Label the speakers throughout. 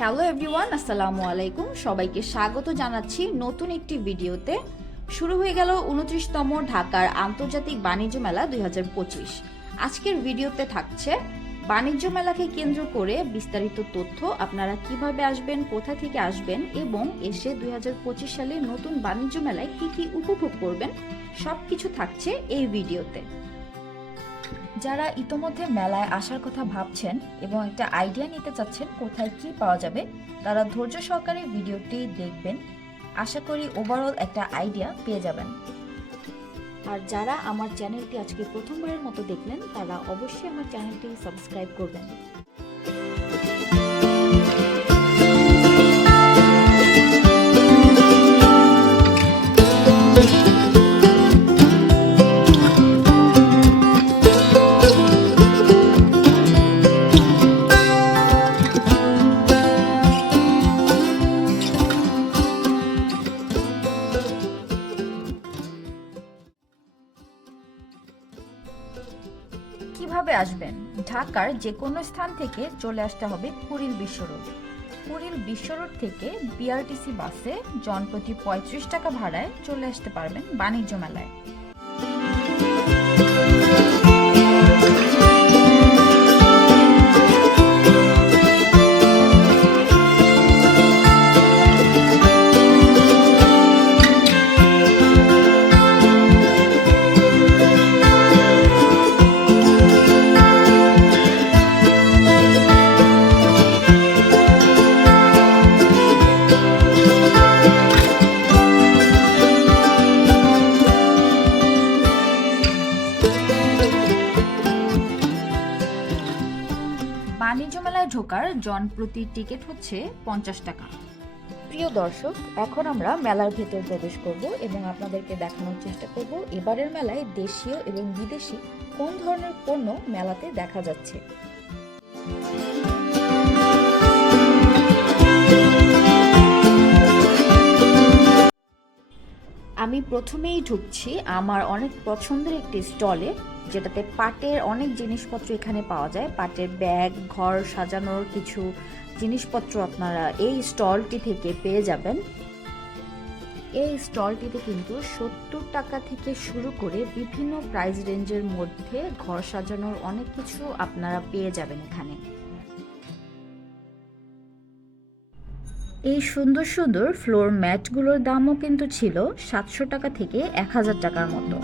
Speaker 1: Hello everyone আসসালামু আলাইকুম সবাইকে স্বাগত জানাচ্ছি নতুন একটি ভিডিওতে। শুরু হয়ে গেল উনত্রিশতম ঢাকার আন্তর্জাতিক বাণিজ্য মেলা দুই হাজার পঁচিশ। আজকের ভিডিওতে থাকছে বাণিজ্য মেলাকে কেন্দ্র করে বিস্তারিত তথ্য, আপনারা কীভাবে আসবেন, কোথা থেকে আসবেন এবং এসে দুই হাজার পঁচিশ সালে নতুন বাণিজ্য মেলায় কি কি উপভোগ করবেন সব কিছু থাকছে এই ভিডিওতে। যারা ইতোমধ্যে মেলায় আসার কথা ভাবছেন এবং একটা আইডিয়া নিতে চাচ্ছেন কোথায় কি পাওয়া যাবে, তারা ধৈর্য সহকারে ভিডিওটি দেখবেন। আশা করি ওভারঅল একটা আইডিয়া পেয়ে যাবেন। আর যারা আমার চ্যানেলটি আজকে প্রথমবারের মতো দেখলেন, তারা অবশ্যই আমার চ্যানেলটি সাবস্ক্রাইব করবেন। ঢাকার যে কোনো স্থান থেকে চলে আসতে হবে কুড়িল বিশ্ব রোড। কুড়িল বিশ্ব রোড থেকে বিআরটিসি বাসে জনপ্রতি পঁয়ত্রিশ টাকা ভাড়ায় চলে আসতে পারবেন বাণিজ্য মেলায়। ঢোকার জন প্রতি টিকিট হচ্ছে পঞ্চাশ টাকা। প্রিয় দর্শক, এখন আমরা মেলার ভেতর প্রবেশ করব এবং আপনাদেরকে দেখানোর চেষ্টা করব এবারের মেলায় দেশীয় এবং বিদেশি কোন ধরনের পণ্য মেলাতে দেখা যাচ্ছে। আমি প্রথমেই ঢুকছি আমার অনেক পছন্দের একটি স্টলে। যেটাতে পাটের অনেক জিনিসপত্র এখানে পাওয়া যায়। পাটের ব্যাগ, ঘর সাজানোর কিছু জিনিসপত্র আপনারা এই স্টলটি থেকে পেয়ে যাবেন। এই স্টলটিতে কিন্তু সত্তর টাকা থেকে শুরু করে বিভিন্ন প্রাইস রেঞ্জের মধ্যে ঘর সাজানোর অনেক কিছু আপনারা পেয়ে যাবেন এখানে। এই সুন্দর সুন্দর ফ্লোর ম্যাটগুলোর দামও কিন্তু ছিল সাতশো টাকা থেকে এক হাজার টাকার মতো।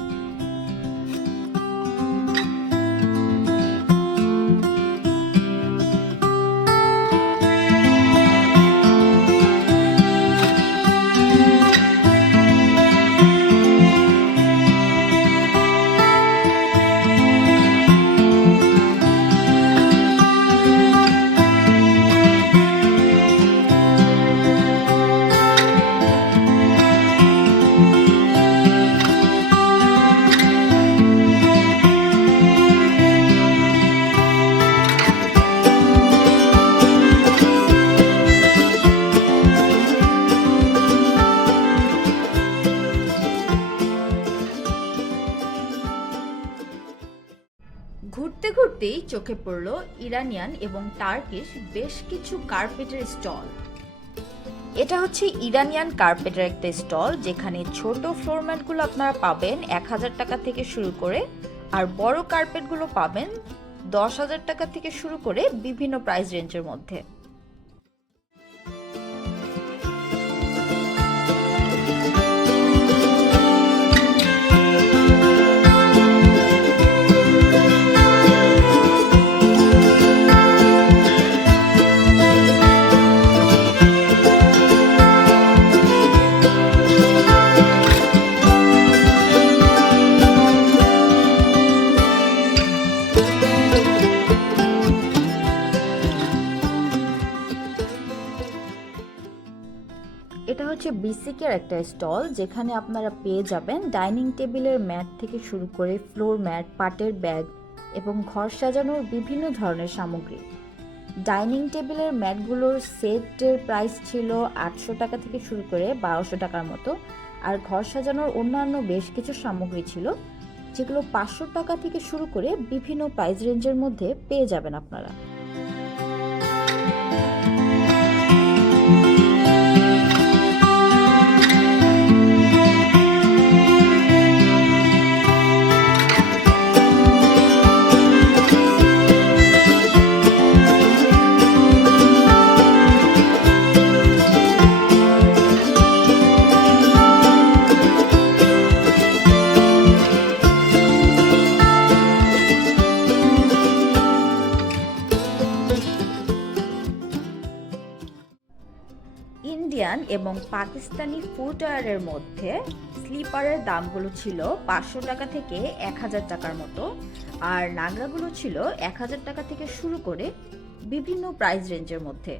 Speaker 1: চোখে পড়ল ইরানিয়ান এবং টার্কিশ বেশ কিছু কার্পেটের স্টল। এটা হচ্ছে ইরানিয়ান কার্পেটের একটা স্টল, যেখানে ছোট ফ্লোর ম্যাটগুলো আপনারা পাবেন এক হাজার টাকা থেকে শুরু করে, আর বড় কার্পেটগুলো পাবেন দশ হাজার টাকা থেকে শুরু করে বিভিন্ন প্রাইস রেঞ্জের মধ্যে। একটা স্টল যেখানে আপনারা পেয়ে যাবেন ডাইনিং টেবিলের ম্যাট থেকে শুরু করে ফ্লোর ম্যাট, পাটের ব্যাগ এবং ঘর সাজানোর বিভিন্ন ধরনের সামগ্রী। ডাইনিং টেবিলের ম্যাটগুলোর সেটের প্রাইস ছিল আটশো টাকা থেকে শুরু করে বারোশো টাকার মতো। আর ঘর সাজানোর অন্যান্য বেশ কিছু সামগ্রী ছিল, যেগুলো পাঁচশো টাকা থেকে শুরু করে বিভিন্ন প্রাইস রেঞ্জের মধ্যে পেয়ে যাবেন আপনারা। ইন্ডিয়ান এবং পাকিস্তানি ফুটওয়্যারের মধ্যে স্লিপারের দামগুলো ছিল পাঁচশো টাকা থেকে এক হাজার টাকার মতো আর নাগরাগুলো ছিল এক হাজার টাকা থেকে শুরু করে বিভিন্ন প্রাইস রেঞ্জের মধ্যে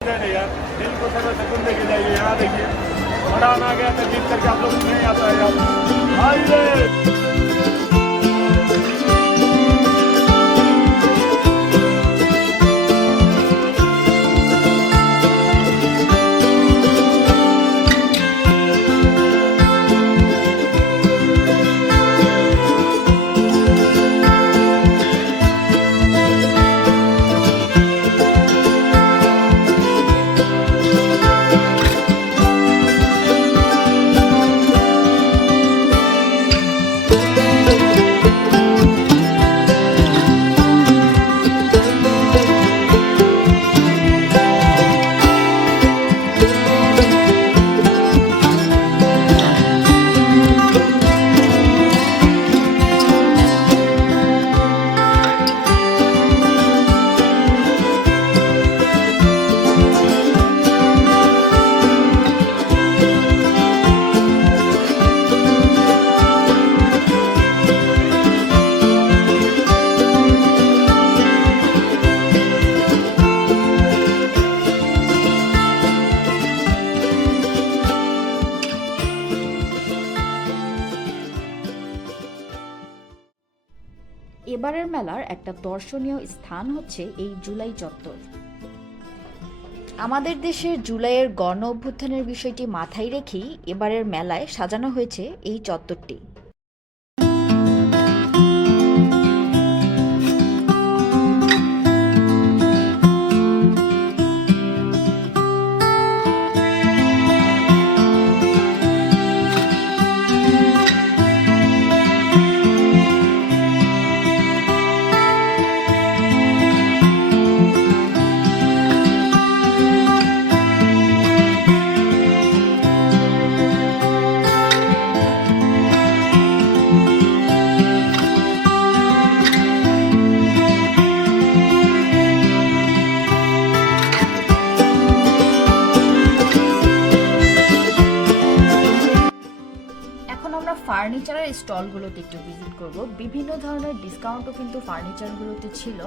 Speaker 2: नहीं यार दिल को समय सुकून देके जाइए यहाँ देखिए मकान आ गया तकलीफ करके आप लोग नहीं आता है यार thank
Speaker 1: you. মেলার একটা দর্শনীয় স্থান হচ্ছে এই জুলাই চত্বর। আমাদের দেশের জুলাইয়ের গণ অভ্যুত্থানের বিষয়টি মাথায় রেখেই এবারের মেলায় সাজানো হয়েছে এই চত্বরটি। আমরা ফার্নিচারের স্টলগুলোতে একটু ভিজিট করব। বিভিন্ন ধরনের ডিসকাউন্টও কিন্তু ফার্নিচারগুলোতে ছিল।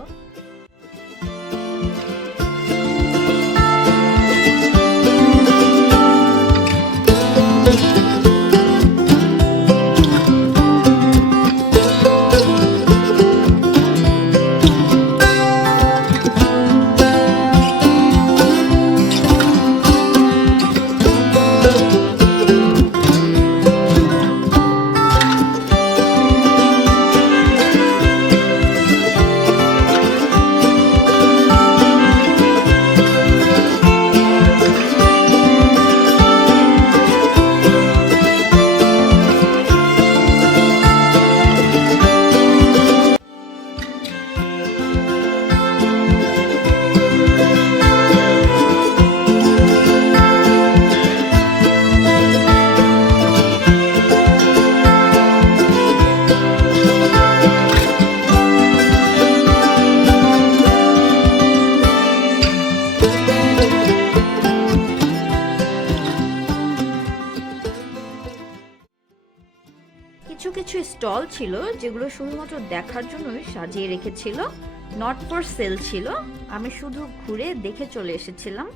Speaker 1: কিছু কিছু স্টল ছিল যেগুলো শুধুমাত্র দেখার জন্যই সাজিয়ে রেখেছিল। নট ফর সেল ছিল। আমি শুধু ঘুরে দেখে চলে এসেছিলাম।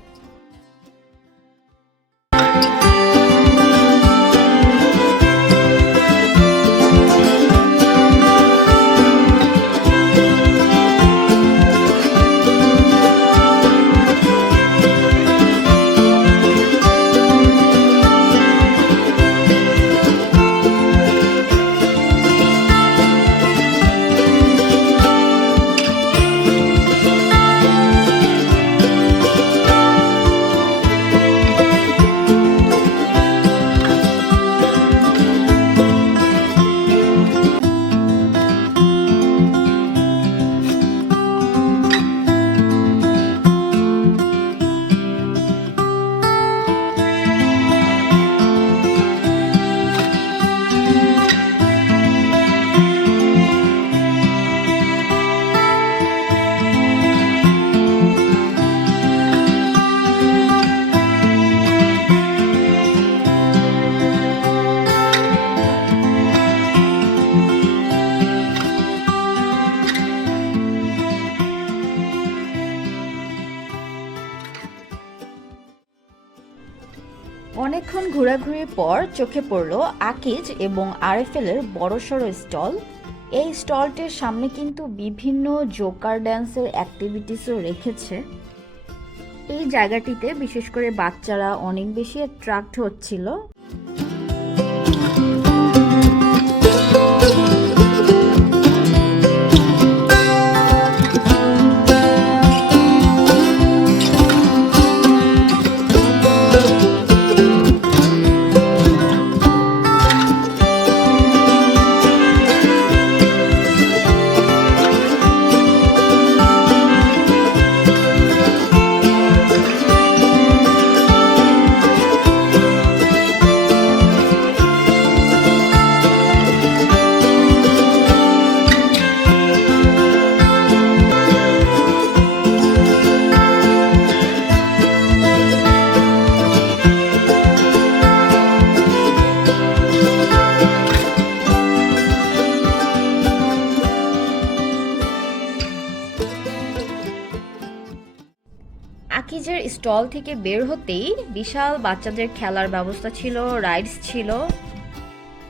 Speaker 1: ঘোরাঘুরির পর চোখে পড়ল আকিজ এবং আরএফএল এর বড়সড় স্টল। এই স্টলটির সামনে কিন্তু বিভিন্ন জোকার ড্যান্সের অ্যাক্টিভিটিসও রেখেছে। এই জায়গাটিতে বিশেষ করে বাচ্চারা অনেক বেশি অ্যাট্রাক্ট হচ্ছিল। আকিজের স্টল থেকে বের হতেই বিশাল বাচ্চাদের খেলার ব্যবস্থা ছিল রাইডস ছিল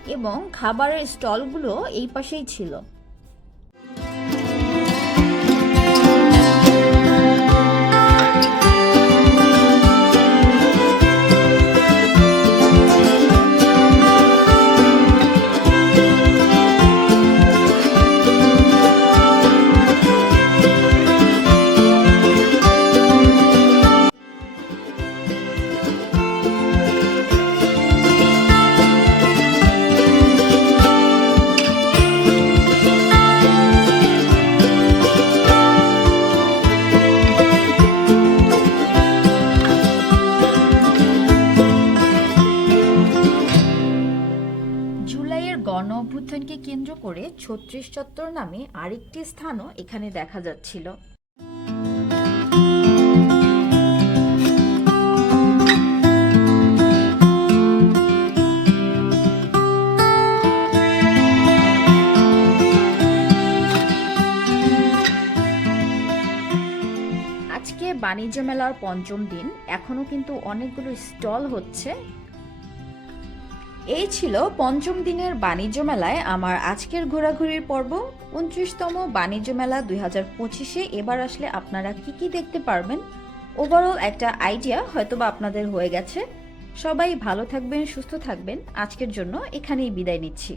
Speaker 1: এবং খাবারের স্টলগুলো এই পাশেই ছিল। কেন্দ্র করে ছত্রিশ চত্বর নামে আরেকটি স্থানও এখানে দেখা যাচ্ছিল। আজকে বাণিজ্য মেলার পঞ্চম দিন। এখনও কিন্তু অনেকগুলো স্টল হচ্ছে। এই ছিল পঞ্চম দিনের বাণিজ্য মেলায় আমার আজকের ঘোরাঘুরির পর্ব। উনত্রিশতম বাণিজ্য মেলা দুই হাজার পঁচিশে, এবার আসলে আপনারা কি কি দেখতে পারবেন? ওভারঅল একটা আইডিয়া হয়তোবা আপনাদের হয়ে গেছে। সবাই ভালো থাকবেন, সুস্থ থাকবেন। আজকের জন্য এখানেই বিদায় নিচ্ছি।